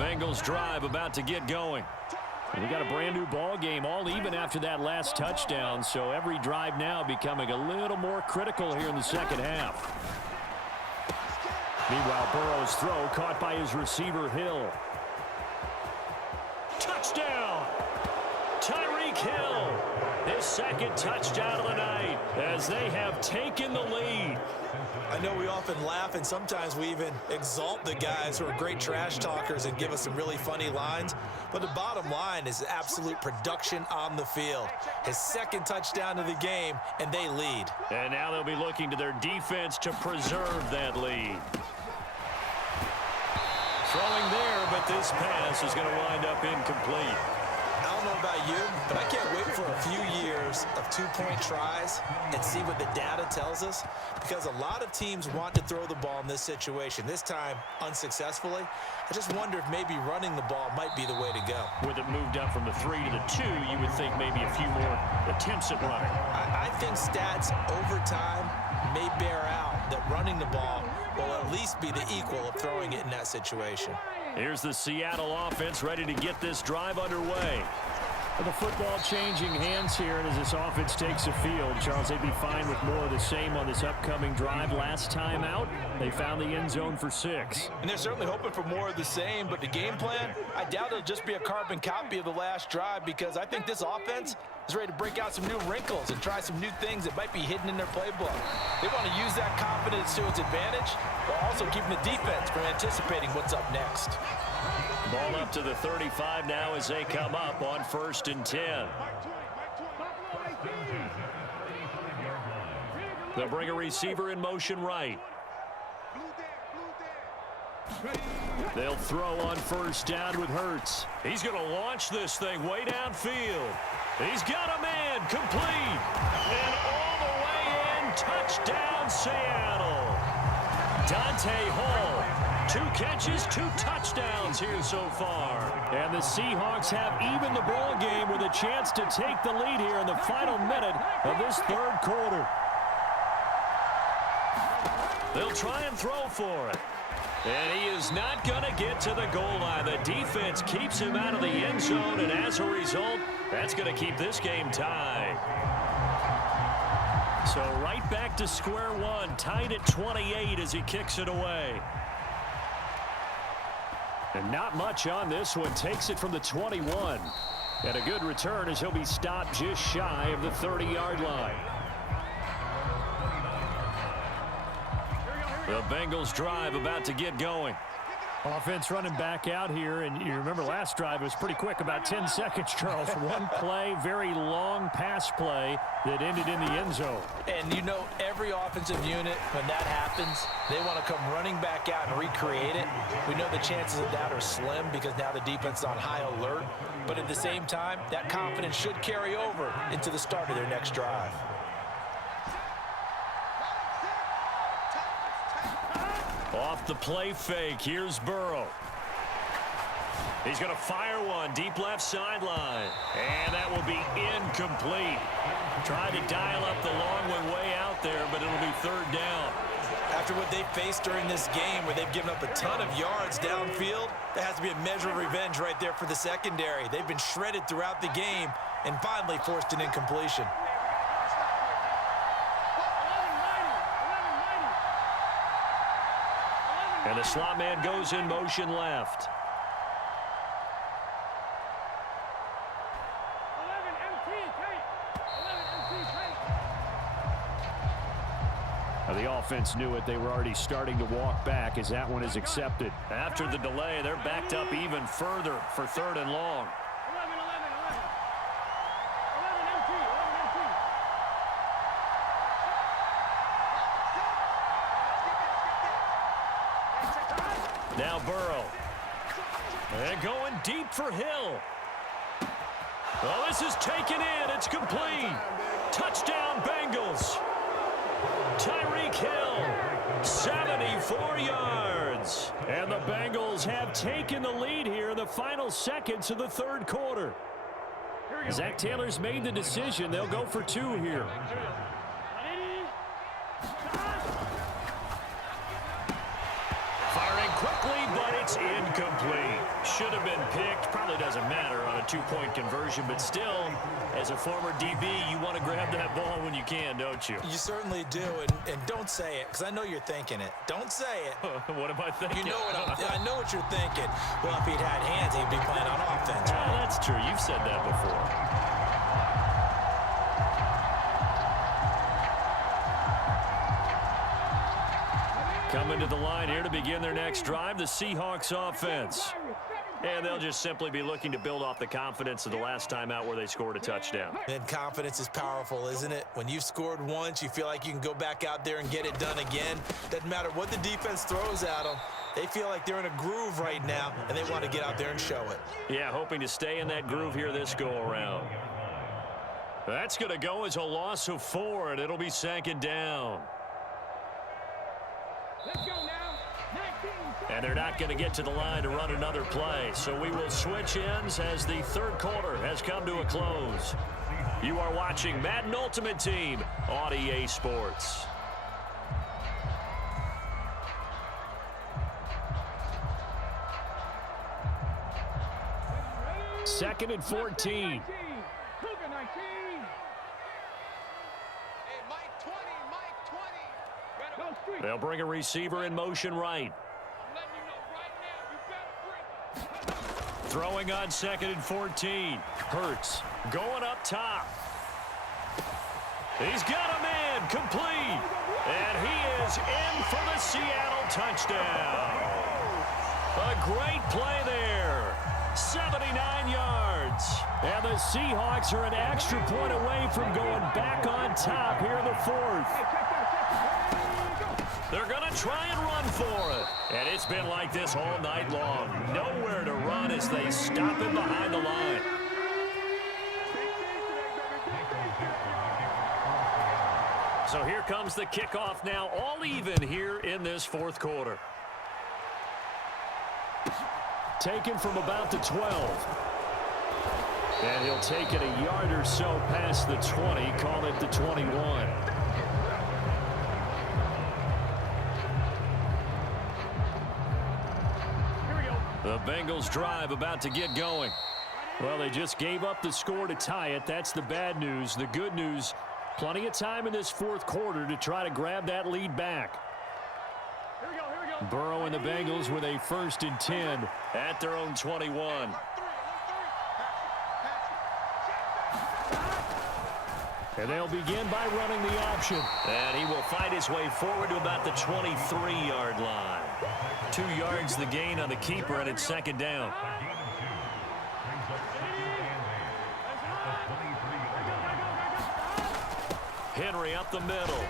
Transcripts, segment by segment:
Bengals drive about to get going. And we got a brand new ball game, all even after that last touchdown. So every drive now becoming a little more critical here in the second half. Meanwhile, Burrow's throw caught by his receiver Hill. Touchdown! Tyreek Hill, his second touchdown of the night as they have taken the lead. I know we often laugh and sometimes we even exalt the guys who are great trash talkers and give us some really funny lines. But the bottom line is absolute production on the field. His second touchdown of the game, and they lead. And now they'll be looking to their defense to preserve that lead. Throwing there, but this pass is going to wind up incomplete. I don't know about you, but I can't wait for a few years of two-point tries and see what the data tells us, because a lot of teams want to throw the ball in this situation, this time unsuccessfully. I just wonder if maybe running the ball might be the way to go. With it moved up from the 3 to the 2, you would think maybe a few more attempts at running. I think stats over time may bear out that running the ball will at least be the equal of throwing it in that situation. Here's the Seattle offense ready to get this drive underway. The football changing hands here, and as this offense takes the field, Charles, they'd be fine with more of the same on this upcoming drive. Last time out, they found the end zone for 6. And they're certainly hoping for more of the same, but the game plan, I doubt it'll just be a carbon copy of the last drive, because I think this offense is ready to break out some new wrinkles and try some new things that might be hidden in their playbook. They want to use that confidence to its advantage, while also keeping the defense from anticipating what's up next. Ball up to the 35 now as they come up on 1st and 10. They'll bring a receiver in motion right. They'll throw on 1st down with Hurts. He's going to launch this thing way downfield. He's got a man complete. And all the way in, touchdown Seattle. Dante Hall. 2 catches, 2 touchdowns here so far. And the Seahawks have even the ball game with a chance to take the lead here in the final minute of this 3rd quarter. They'll try and throw for it. And he is not going to get to the goal line. The defense keeps him out of the end zone, and as a result, that's going to keep this game tied. So right back to square one, tied at 28 as he kicks it away. And not much on this one. Takes it from the 21. And a good return as he'll be stopped just shy of the 30-yard line. The Bengals drive about to get going. Offense running back out here, and you remember last drive was pretty quick, about 10 seconds, Charles. One play, very long pass play that ended in the end zone. And you know, every offensive unit, when that happens, they want to come running back out and recreate it. We know the chances of that are slim because now the defense is on high alert. But at the same time, that confidence should carry over into the start of their next drive. Off the play fake, here's Burrow. He's going to fire one deep left sideline. And that will be incomplete. Tried to dial up the long one way out there, but it'll be 3rd down. After what they faced during this game where they've given up a ton of yards downfield, there has to be a measure of revenge right there for the secondary. They've been shredded throughout the game and finally forced an incompletion. And the slot man goes in motion left. Now the offense knew it. They were already starting to walk back as that one is accepted. After the delay, they're backed up even further for 3rd and long. Now Burrow. And going deep for Hill. Oh, this is taken in. It's complete. Touchdown Bengals. Tyreek Hill, 74 yards. And the Bengals have taken the lead here in the final seconds of the 3rd quarter. Zach Taylor's made the decision. They'll go for 2 here. Firing quickly, but it's incomplete. should have been picked. Probably doesn't matter on a two-point conversion, but still, as a former DB, you want to grab that ball when you can, don't you? You certainly do, and don't say it, because I know you're thinking it. Don't say it. What am I thinking? You know what I know what you're thinking. Well, if he'd had hands, he'd be playing on offense. Well, that's true. You've said that before. Coming to the line here to begin their next drive, the Seahawks offense. And they'll just simply be looking to build off the confidence of the last time out where they scored a touchdown. And confidence is powerful, isn't it? When you've scored once, you feel like you can go back out there and get it done again. Doesn't matter what the defense throws at them. They feel like they're in a groove right now, and they want to get out there and show it. Yeah, hoping to stay in that groove here this go-around. That's going to go as a loss of 4, and it'll be second down. Let's go now. 19. And they're not going to get to the line to run another play. So we will switch ends as the third quarter has come to a close. You are watching Madden Ultimate Team on EA Sports. Second and 14. They'll bring a receiver in motion right. Throwing on second and 14. Hurts going up top. He's got a man complete. And he is in for the Seattle touchdown. A great play there. 79 yards. And the Seahawks are an extra point away from going back on top here in the fourth. They're going to try and run for it. And it's been like this all night long. Nowhere to run as they stop him behind the line. So here comes the kickoff now, all even here in this fourth quarter. Taken from about the 12. And he'll take it a yard or so past the 20, call it the 21. The Bengals drive about to get going. Well, they just gave up the score to tie it. That's the bad news. The good news, plenty of time in this fourth quarter to try to grab that lead back. Here we go. Burrow and the Bengals with a 1st and 10 at their own 21. And they'll begin by running the option. And he will fight his way forward to about the 23-yard line. 2 yards the gain on the keeper, and it's second down. Henry up the middle.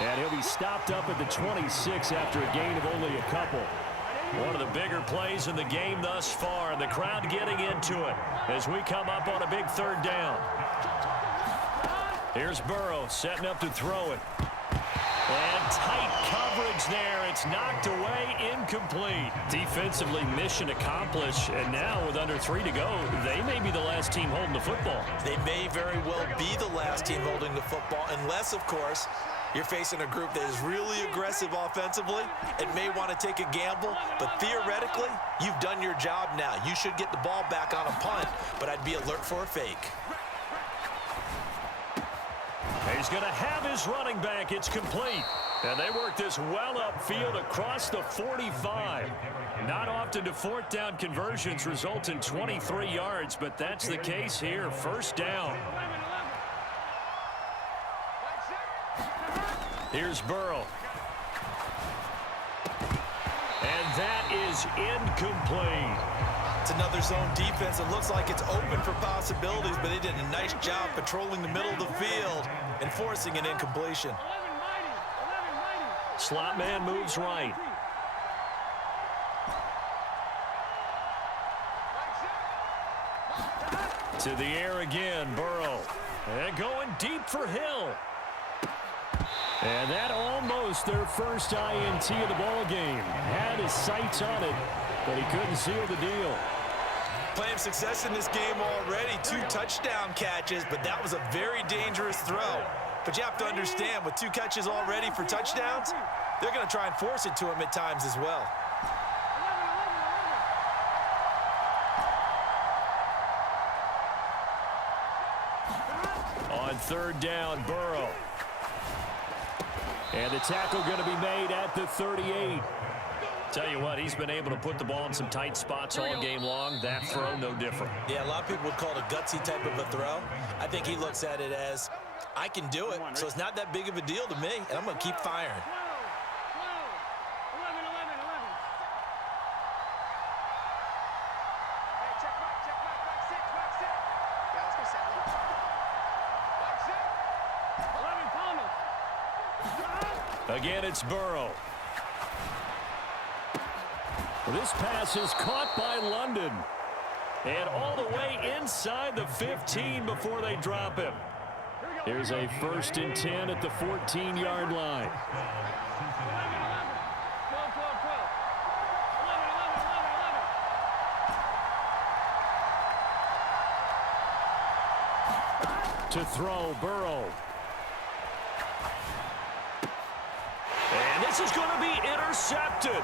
And he'll be stopped up at the 26 after a gain of only a couple. One of the bigger plays in the game thus far, and the crowd getting into it as we come up on a big third down. Here's Burrow setting up to throw it. And tight coverage there. It's knocked away, incomplete. Defensively, mission accomplished. And now with under 3 to go, they may be the last team holding the football. They may very well be the last team holding the football, unless, of course, you're facing a group that is really aggressive offensively and may want to take a gamble. But theoretically, you've done your job now. You should get the ball back on a punt, but I'd be alert for a fake. He's going to have his running back. It's complete. And they work this well upfield across the 45. Not often do fourth down conversions result in 23 yards, but that's the case here. First down. Here's Burrow. And that is incomplete. It's another zone defense. It looks like it's open for possibilities, but they did a nice job patrolling the middle of the field and forcing an incompletion. Slot man moves right. To the air again, Burrow. And going deep for Hill. And that almost their first INT of the ball game. Had his sights on it, but he couldn't seal the deal. Playing success in this game already. 2 touchdown catches, but that was a very dangerous throw. But you have to understand, with 2 catches already for touchdowns, they're going to try and force it to him at times as well. on third down, Burrow. And the tackle going to be made at the 38. Tell you what, he's been able to put the ball in some tight spots all game long. That throw, no different. Yeah, a lot of people would call it a gutsy type of a throw. I think he looks at it as, I can do it, so it's not that big of a deal to me, and I'm going to keep firing. 11, 11, 11. Hey, check back, six. Yeah, let's go, Sally. Back six. 11, Palmer. Again, it's Burrow. This pass is caught by London. And all the way inside the 15 before they drop him. Here's a 1st and 10 at the 14-yard line. 11, 11. 12, 12, 12. 11, 11, 11. To throw, Burrow. And this is going to be intercepted.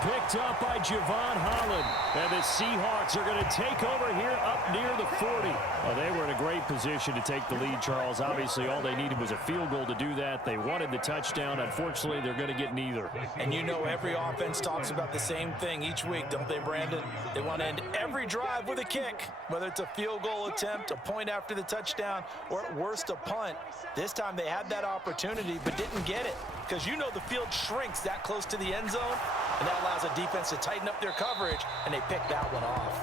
Picked up by Javon Holland. And the Seahawks are going to take over here up near the 40. Well, they were in a great position to take the lead, Charles. Obviously, all they needed was a field goal to do that. They wanted the touchdown. Unfortunately, they're going to get neither. And you know every offense talks about the same thing each week, don't they, Brandon? They want to end every drive with a kick, whether it's a field goal attempt, a point after the touchdown, or at worst a punt. This time they had that opportunity but didn't get it because you know the field shrinks that close to the end zone, and that allows a defense to tighten up their coverage, and they pick that one off.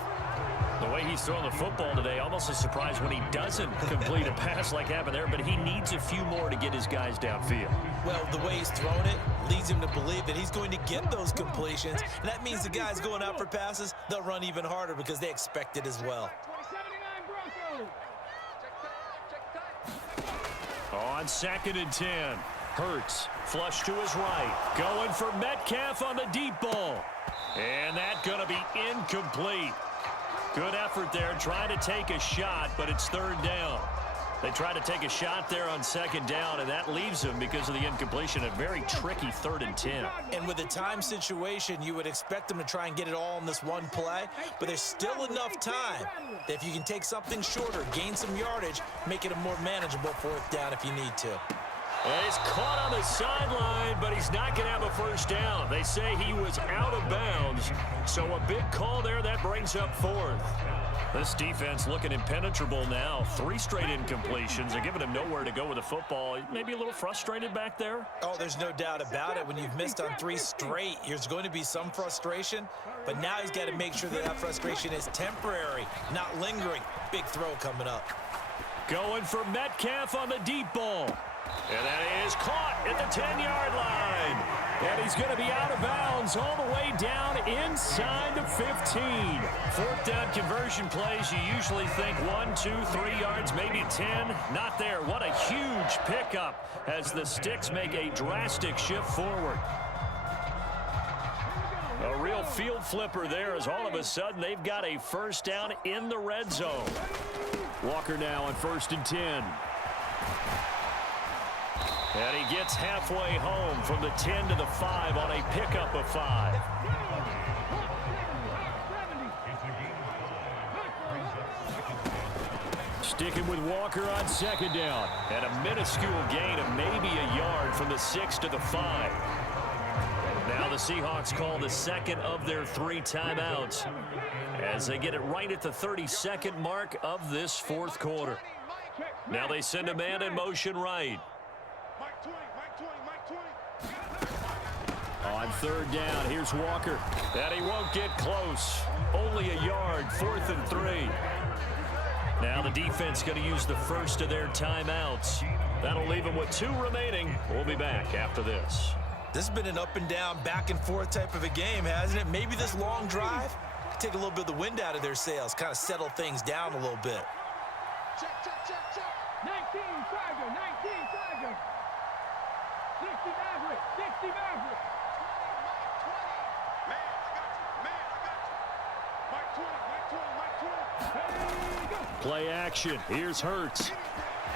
The way he's throwing the football today, almost a surprise when he doesn't complete a pass like happened there, but he needs a few more to get his guys downfield. Well, the way he's throwing it leads him to believe that he's going to get those completions, and that means the guys going out for passes, they'll run even harder because they expect it as well. 79 Broncos. On 2nd and 10, Hurts flush to his right, going for Metcalf on the deep ball. And that's going to be incomplete. Good effort there, trying to take a shot, but it's 3rd down. They try to take a shot there on 2nd down, and that leaves them, because of the incompletion, a very tricky 3rd and 10. And with a time situation, you would expect them to try and get it all in this one play, but there's still enough time that if you can take something shorter, gain some yardage, make it a more manageable 4th down if you need to. And he's caught on the sideline, but he's not going to have a 1st down. They say he was out of bounds, so a big call there that brings up 4th. This defense looking impenetrable now. 3 straight incompletions. They're giving him nowhere to go with the football. Maybe a little frustrated back there. Oh, there's no doubt about it. When you've missed on 3 straight, there's going to be some frustration, but now he's got to make sure that that frustration is temporary, not lingering. Big throw coming up. Going for Metcalf on the deep ball. And that is caught at the 10-yard line. And he's going to be out of bounds all the way down inside the 15. 4th down conversion plays, you usually think 1, 2, 3 yards, maybe 10. Not there. What a huge pickup as the Sticks make a drastic shift forward. A real field flipper there, as all of a sudden they've got a 1st down in the red zone. Walker now on 1st and 10. And he gets halfway home from the 10 to the 5 on a pickup of 5. Sticking with Walker on 2nd down. And a minuscule gain of maybe a yard from the 6 to the 5. Now the Seahawks call the 2nd of their 3 timeouts as they get it right at the 32nd mark of this 4th quarter. Now they send a man in motion right. On 3rd down, here's Walker. And he won't get close. Only a yard, 4th and 3. Now the defense going to use the 1st of their timeouts. That'll leave them with 2 remaining. We'll be back after this. This has been an up and down, back and forth type of a game, hasn't it? Maybe this long drive take a little bit of the wind out of their sails, kind of settle things down a little bit. Check. 19 Tiger. 19 Tiger. 60 Maverick. 60 Maverick. Play action. Here's Hurts.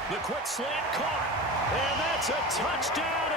The quick slant caught. And that's a touchdown